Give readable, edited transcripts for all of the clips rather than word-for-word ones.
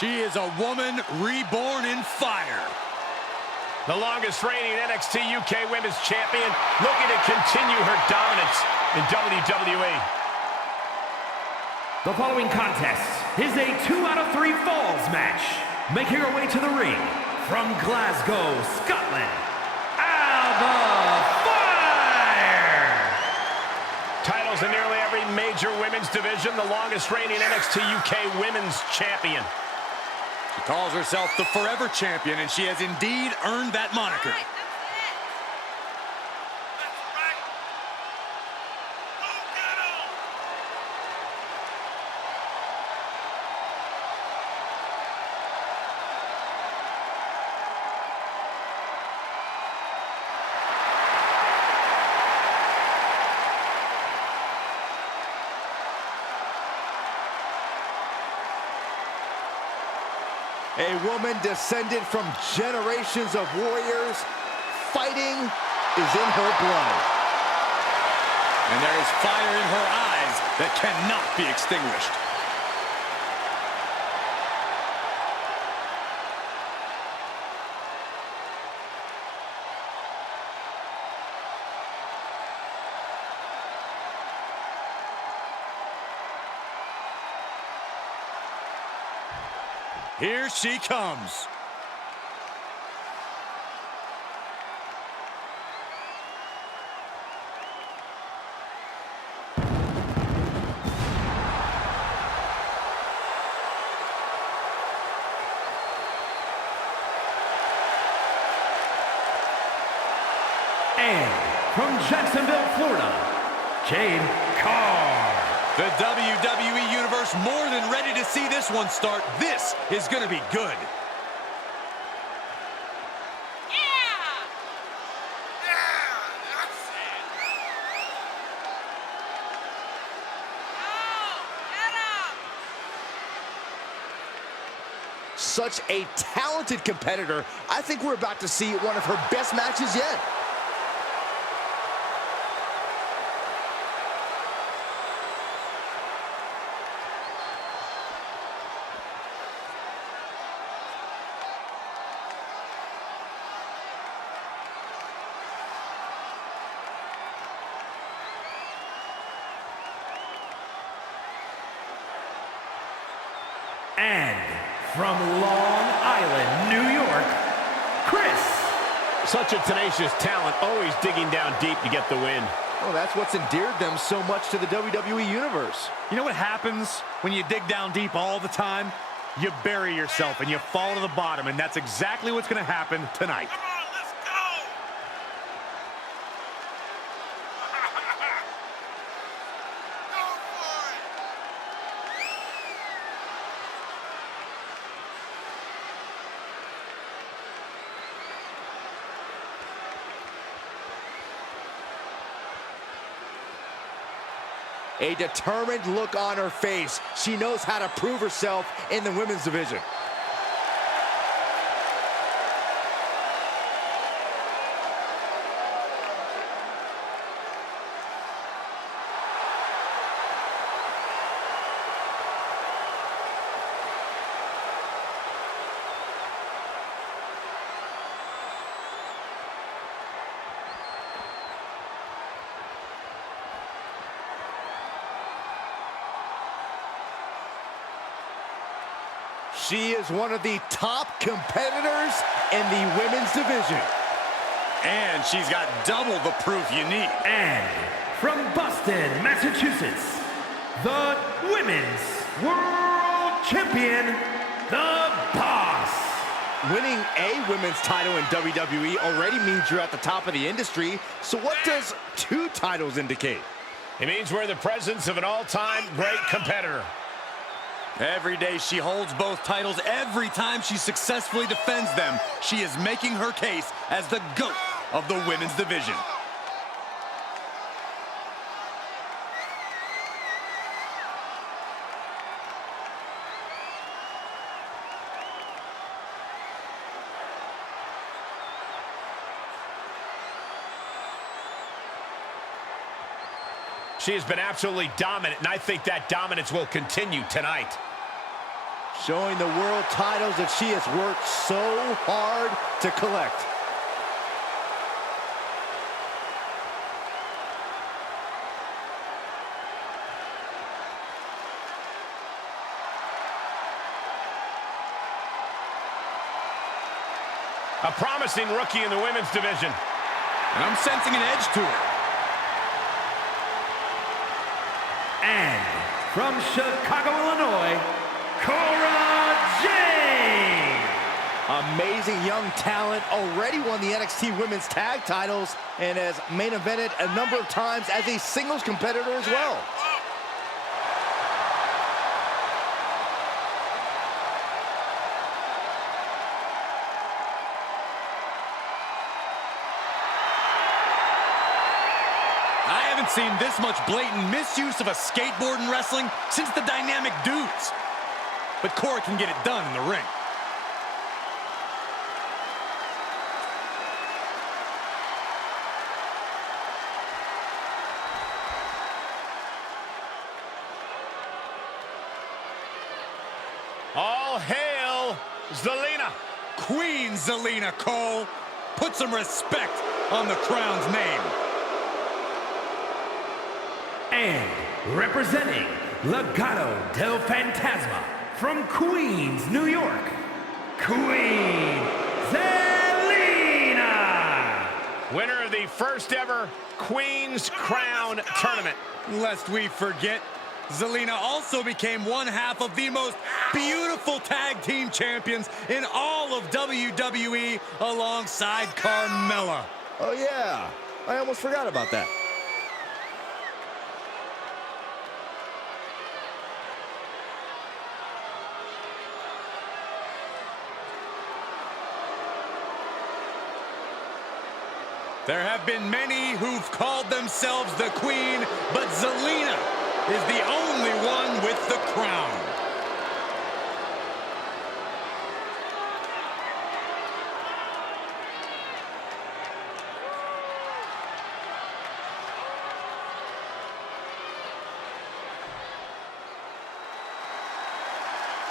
She is a woman reborn in fire. The longest reigning NXT UK Women's Champion looking to continue her dominance in WWE. The following contest is a 2 out of 3 falls match. Making her way to the ring from Glasgow, Scotland, Alba Fyre. Titles in nearly every major women's division, the longest reigning NXT UK Women's Champion. She calls herself the Forever Champion, and she has indeed earned that moniker. A woman descended from generations of warriors. Fighting is in her blood. And there is fire in her eyes that cannot be extinguished. Here she comes. And from Jacksonville, Florida, Jade. The WWE Universe more than ready to see this one start. This is going to be good. Such a talented competitor. I think we're about to see one of her best matches yet. And from Long Island, New York, Kris. Such a tenacious talent, always digging down deep to get the win. Well, that's what's endeared them so much to the WWE Universe. You know what happens when you dig down deep all the time? You bury yourself and you fall to the bottom, and that's exactly what's going to happen tonight. Come on, let's go! Go for it! A determined look on her face. She knows how to prove herself in the women's division. She is one of the top competitors in the women's division. And she's got double the proof you need. And from Boston, Massachusetts, the Women's World Champion, the Boss. Winning a women's title in WWE already means you're at the top of the industry. So what does 2 titles indicate? It means we're in the presence of an all-time great competitor. Every day she holds both titles. Every time she successfully defends them, she is making her case as the GOAT of the women's division. She has been absolutely dominant, and I think that dominance will continue tonight. showing the world titles that she has worked so hard to collect. A promising rookie in the women's division. And I'm sensing an edge to her. And from Chicago, Illinois, Cora Jade. Amazing young talent, already won the NXT Women's Tag titles and has main evented a number of times as a singles competitor as well. I haven't seen this much blatant misuse of a skateboard in wrestling since the Dynamic Dudes. But Cora can get it done in the ring. All hail Zelina. Queen Zelina, Cole. Put some respect on the crown's name. And representing Legado del Fantasma from Queens, New York, Queen Zelina. Winner of the first ever Queen's Crown Tournament. Lest we forget, Zelina also became one half of the most beautiful tag team champions in all of WWE alongside Carmella. Oh yeah, I almost forgot about that. There have been many who've called themselves the Queen, but Zelina is the only one with the crown.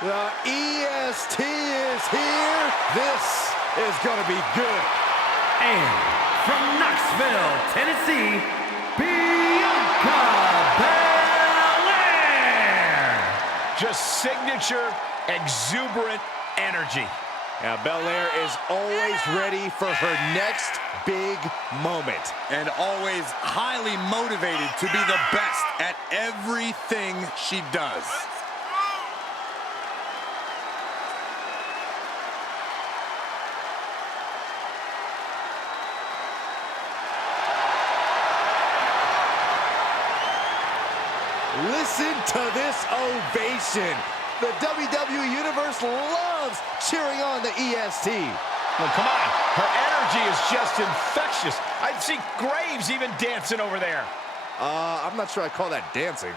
The EST is here. This is gonna be good. And from Knoxville, Tennessee, Bianca Belair. Just signature, exuberant energy. Now, Belair is always ready for her next big moment. And always highly motivated to be the best at everything she does. Listen to this ovation. The WWE Universe loves cheering on the EST. Well, come on. Her energy is just infectious. I'd see Graves even dancing over there. I'm not sure I call that dancing.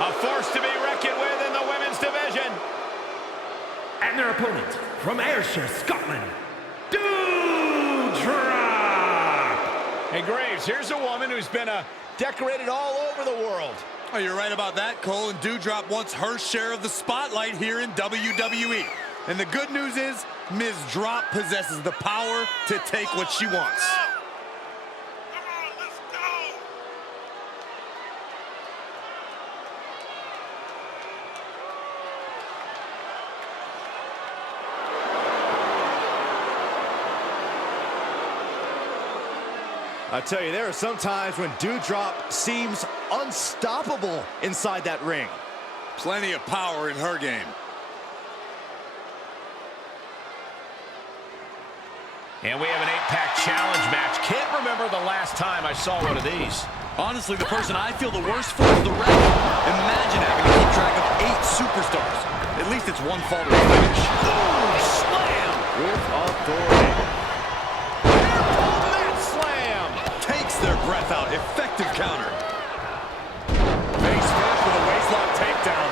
A force to be reckoned with in the women's division. And their opponent from Ayrshire, Scotland, Doudrop. Hey, Graves, here's a woman who's been decorated all over the world. Oh, you're right about that, Cole. And Doudrop wants her share of the spotlight here in WWE. And the good news is, Ms. Drop possesses the power to take what she wants. Come on, let's go. I tell you, there are some times when Doudrop seems unstoppable inside that ring. Plenty of power in her game. And we have an 8-pack challenge match. Can't remember the last time I saw one of these. Honestly, the person I feel the worst for is the ref. Imagine having to keep track of 8 superstars. At least it's one fall to the finish. Oh, slam! With authority. Their breath out. Effective counter. Face first with a waistlock takedown.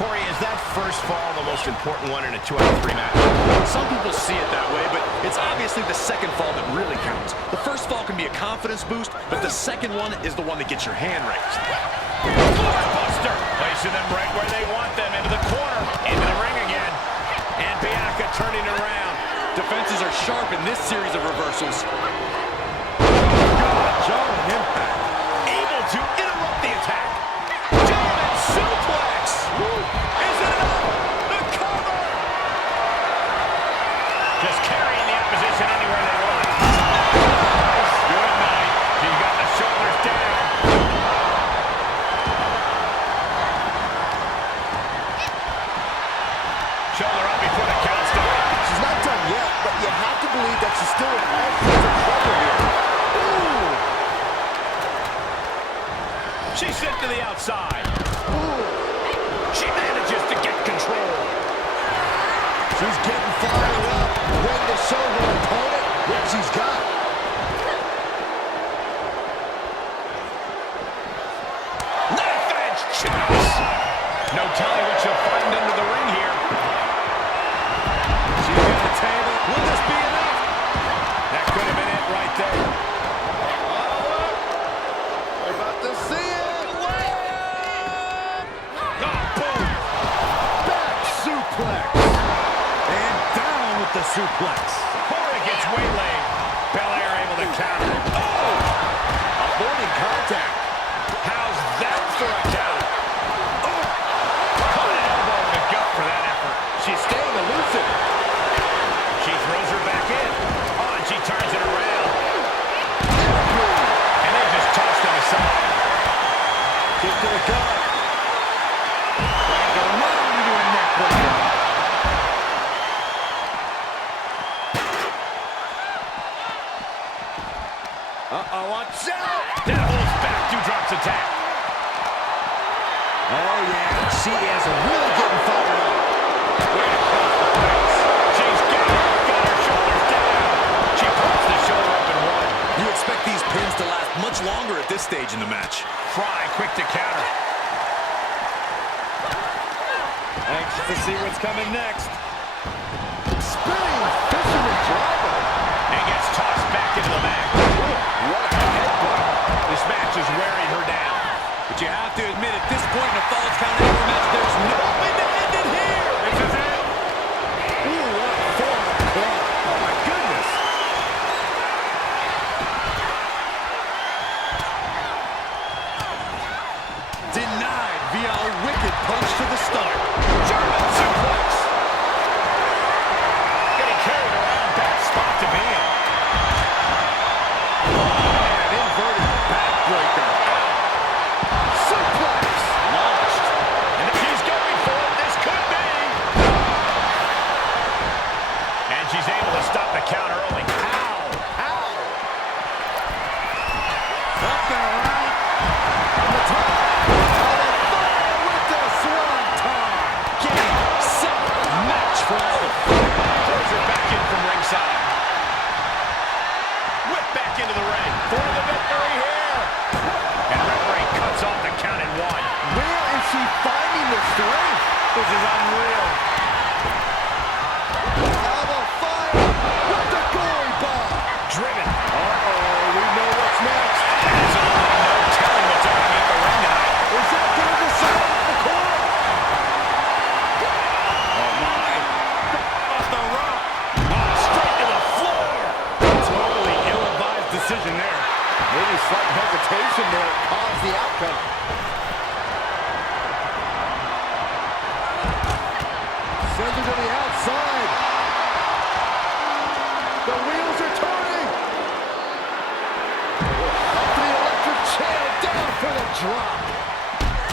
Corey, is that first fall the most important one in a 2 out of 3 match? Some people see it that way, but it's obviously the second fall that really counts. The first fall can be a confidence boost, but the second one is the one that gets your hand raised. Buster, placing them right where they want them, into the corner, into the ring again. And Bianca turning around. Defenses are sharp in this series of reversals. Jarring impact. Able to interrupt the attack. German suplex. Is it enough? The cover. Just carrying the opposition anywhere they want. Good night. She's got the shoulders down. Shoulder up before the count starts. She's not done yet, but you have to believe that she's still in all sorts of trouble here. Ooh. She's sent to the outside. Ooh. She manages to get control. She's getting fired up, ready to show her opponent what she's got. Knife edge chops. No telling what she'll find under the ring here. She's got the table. Will this be enough? That could have been it right there. We're about to see it. Oh, boom. Back suplex. And down with the suplex. Cora gets waylaid. Belair able to counter. Oh! Avoiding contact. How's that for a count? Oh! Caught an elbow in the gut for that effort. She's staying elusive. She throws her back in. Oh, and she turns it around. And they just tossed him aside. Kick to the gut. Go right into a neck breaker. Uh-oh, watch out! That holds back Doudrop's attack. Oh, yeah, she is really getting fired up. Right across the face. She's got her shoulders down. She puts the shoulder up and one. You expect these pins to last much longer at this stage in the match. Fry quick to counter. Anxious to see what's coming next. Spinning fisherman driver. And gets tossed back into the mat. What a headbutt. This match is wearing her down. But you have to admit, at this point in a Falls Count Anywhere match, there's no way to end it here. This is it. Ooh, what a form of club. Oh, my goodness. Denied via a wicked punch to the stomach. German suplex. Getting carried around. Bad spot to be in. An inverted backbreaker. Suplex. Launched. And if she's going for it, this could be. And she's able to stop the count early. How? How? Up and around. On the top. On the fire with the swanton. Game, set, match for Alba. Throws her back in from ringside. Whip back into the ring for the victory here. And referee cuts off the count at 1. Where is she finding the strength? This is unreal. Alba Fyre with the goalie bomb. Driven. Uh-oh, we know what's next. Absolutely no telling what's underneath the ring tonight. Is that going to decide the Cora? Oh my. Off the rope. Oh, straight to the floor. Totally ill-advised decision there. Maybe slight hesitation there caused the outcome. Sends her to the outside. The wheels are turning. Up to the electric chair, down for the drop.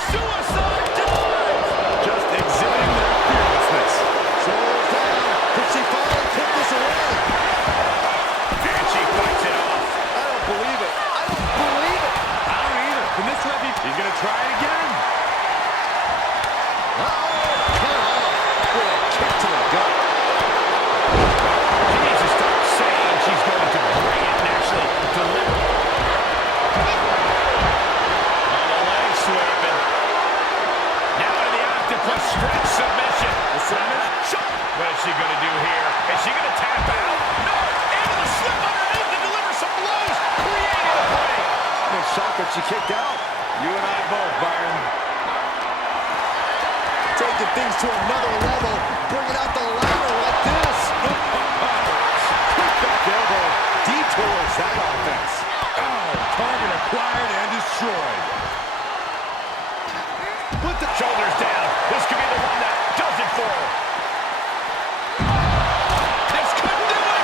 Suicide dive. Just exhibiting their fearlessness. Shoulders down. Can she finally put this away? And she fights it off. I don't believe it. I don't believe it. I don't either. Can this ref, he's going to try it again. Cut off with a kick to the gut. She needs to start saying she's going to bring it and actually deliver. On the leg sweep. And now into the octopus stretch submission. kick out. You and I both, Byron. Taking things to another level, bringing out the ladder like this. Quick back elbow detours that offense. Oh, target acquired and destroyed. Put the shoulders down. This could be the one that does it for her. This could do it.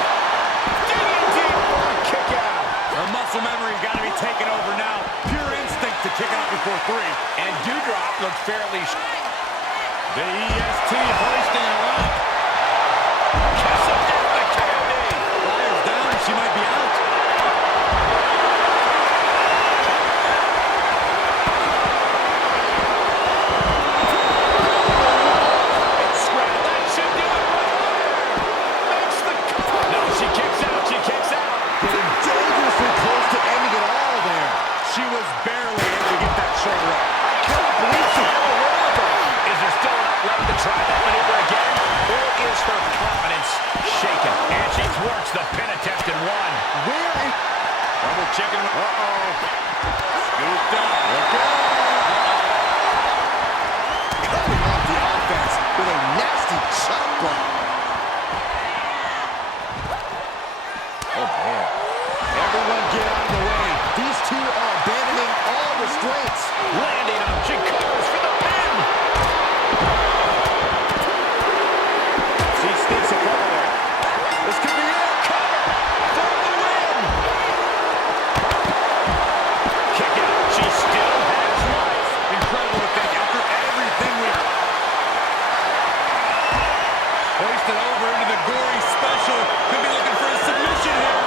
Digging deep for a kick out. The muscle memory's got to be taken over now. Pure instinct to kick out before 3. And Doudrop looked fairly. The EST hoisting her up. Kiss him down the KOD. Fyre's down. She might be out. Scrap. That should do it right there. Makes the cut. No, she kicks out. She kicks out. Getting dangerously close to ending it all there. She was barely able to get that shoulder up. I can't believe she had the wherewithal. Is there still enough left to try that maneuver again? Or is her confidence shaken? And she thwarts the pin attempt in one. Where is... Double checking. Uh-oh. Scooped up. Look out. Cutting off the offense with a nasty chop block. Oh, man. Everyone get out of the way. These two are abandoning all restraints. Landing on. She covers for the pin. She sneaks a cover there. This could be it. Cover for the win. Kick out. She still has life. Incredible to think after everything we hoisted over into the gory special. Could be looking for a submission here.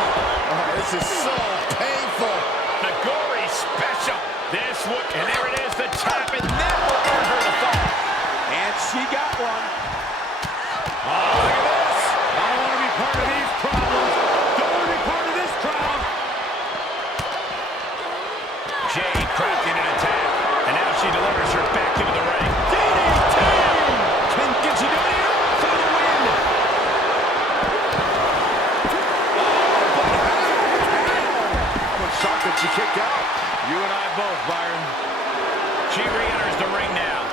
Oh, this is so painful. The gory special. This one. And there it is. The tap. And that will earn her the fall. And she got one. Oh, look at this. I don't want to be part of these problems. Don't want to be part of this crowd. Jade crafting an attack. And now she delivers her back into the ring. DDT! Can she do it here? For the win! How much shot did she kick out? You and I both, Byron. She re-enters the ring now.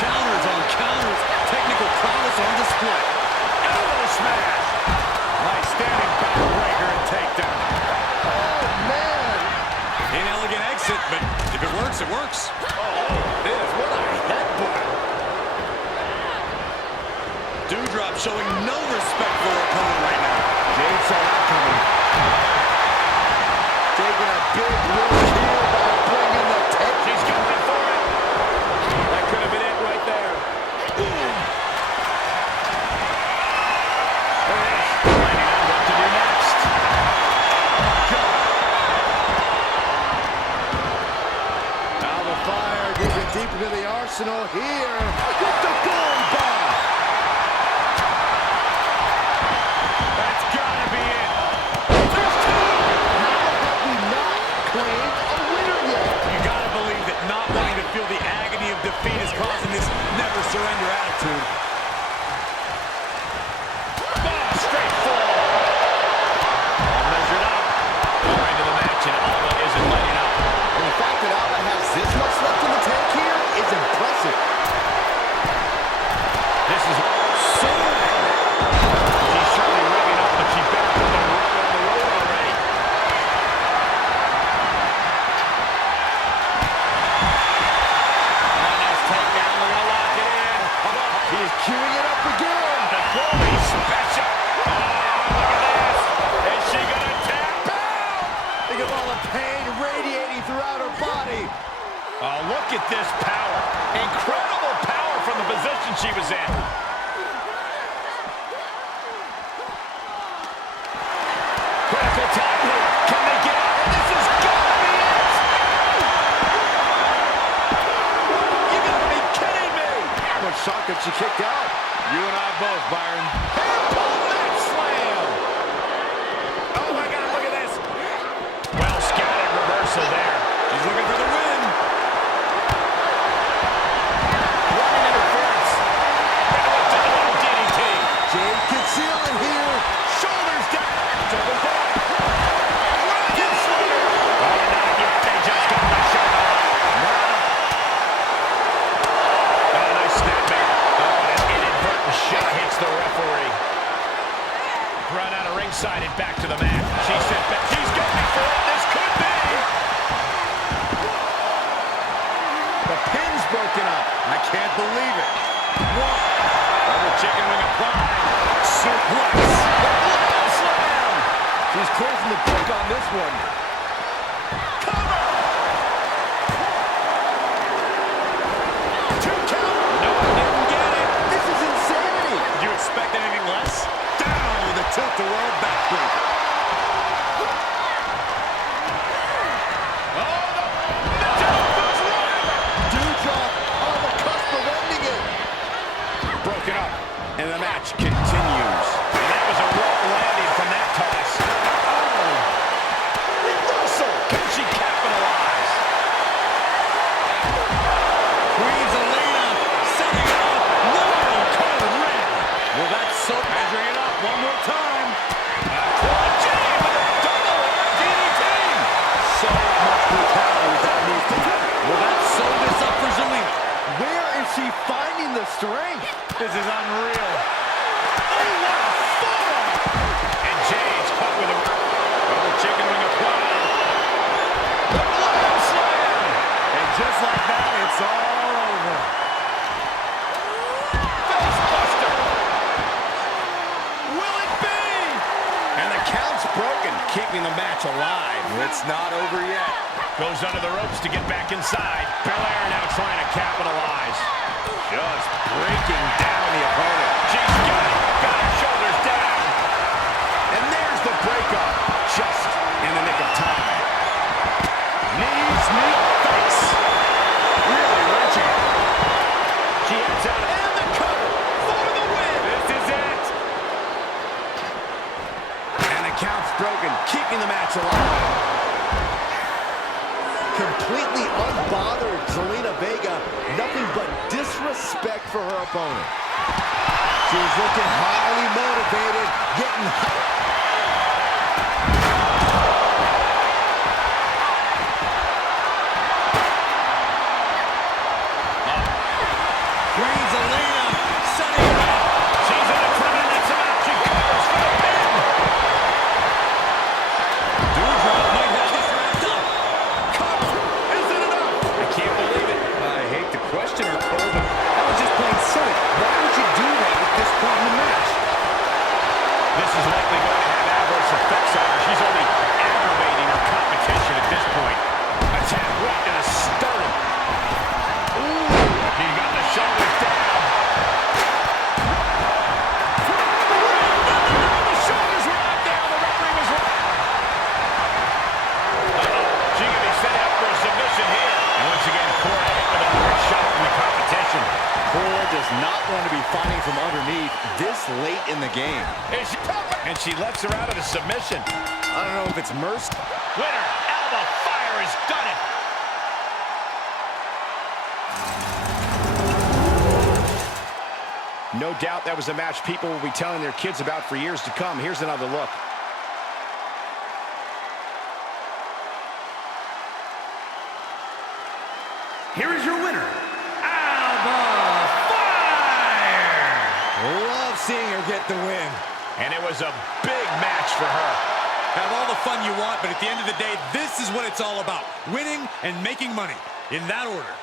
Counters on counters. Technical prowess on display. Elbow smash. Nice standing backbreaker and takedown. Oh, man. Inelegant exit, but if it works, it works. This, what a headbutt. Doudrop showing no respect for her opponent right now. Jade saw that coming. Taking a big risk here by bringing the tape. She's going for it. That could have been it right there. Planning on what to do next. Alba Fyre digging deep into the arsenal here with the boom bomb. That's gotta be it. There's two. How have we not claimed a winner yet? You gotta believe that not wanting to feel the agony of defeat is causing this never surrender attitude. Straight fall. All measured up. Far into the match, and Alba isn't letting up. And the fact that Alba has this much left in the tank here is impressive. This is so. She's certainly revving up, but she better put the rubber on the road already. Nice takedown. We're gonna lock it in. He is queuing it up again. The goalie special. Oh, look at this. Is she gonna tap out? Think of all the pain radiating throughout her body. Oh, look at this power. Incredible power from the position she was in. Critical time here. Can they get out? This is gotta be it. You gotta be kidding me. How much shot did she kick out? You and I both, Byron. Handball mat slam. Oh my God, look at this. Well scouted reversal there. She's looking for the win. Running interference. Into a ringside and back to the mat. She's sent back. She's going for it. This could be. The pin's broken up. I can't believe it. One. Double chicken wing applied. Suplex. The blood slam. She's closing the book on this one. Cover. 2 count. No, didn't get it. This is insanity. Did you expect anything less? Down with a tilt-the-world backbreaker. Doudrop on the cusp of ending it. Broken up, and the match continues. And that was a rough landing from that toss. Oh! Reversal! Can she capitalize? Queen Zelina setting it up. Royal code red. Well, that's so measuring it up one more time. Jade with a double DDT. So much brutality with that move tonight. Well, that sewed this up for Zelina. Where is she finding the strength? This is unreal. Oh, what a forearm! And Jade's caught with a double chicken wing applied. The blood slam! And just like that, it's all over. Facebuster! Will it be? And the count's broken, keeping the match alive. It's not over yet. Goes under the ropes to get back inside. Belair now trying to capitalize. Just breaking down the opponent. She's got it. Got her shoulders down. And there's the breakup. Just in the nick of time. Knees meet face. Really wrenching. She heads out and the cover for the win. This is it. And the count's broken, keeping the match alive. Completely unbothered Zelina Vega. Nothing but disrespect for her opponent. She's looking highly motivated, getting Queen Zelina setting it up. She's in a tremendous amount. She covers for the pin. Doudrop might have this wrapped up. Cover. Is it enough? I can't believe it. I hate to question her, Cole, but that was just plain silly. Why would you do that at this point in the match? This is likely going to have adverse effects on her. She's only aggravating her competition at this point. Attack right to the sternum. Ooh. He got the shoulders down. The shoulders were not down. The referee was right. She can be set up for a submission here. And once again, Cora hit with a hard shot from the competition. Cora does not want to be fighting from underneath this late in the game. And she lets her out of the submission. I don't know if it's mercy. Winner, Alba Fyre has done it. No doubt that was a match people will be telling their kids about for years to come. Here's another look. Here is your winner, Alba Fyre! Love seeing her get the win. And it was a big match for her. Have all the fun you want, but at the end of the day, this is what it's all about. Winning and making money. In that order.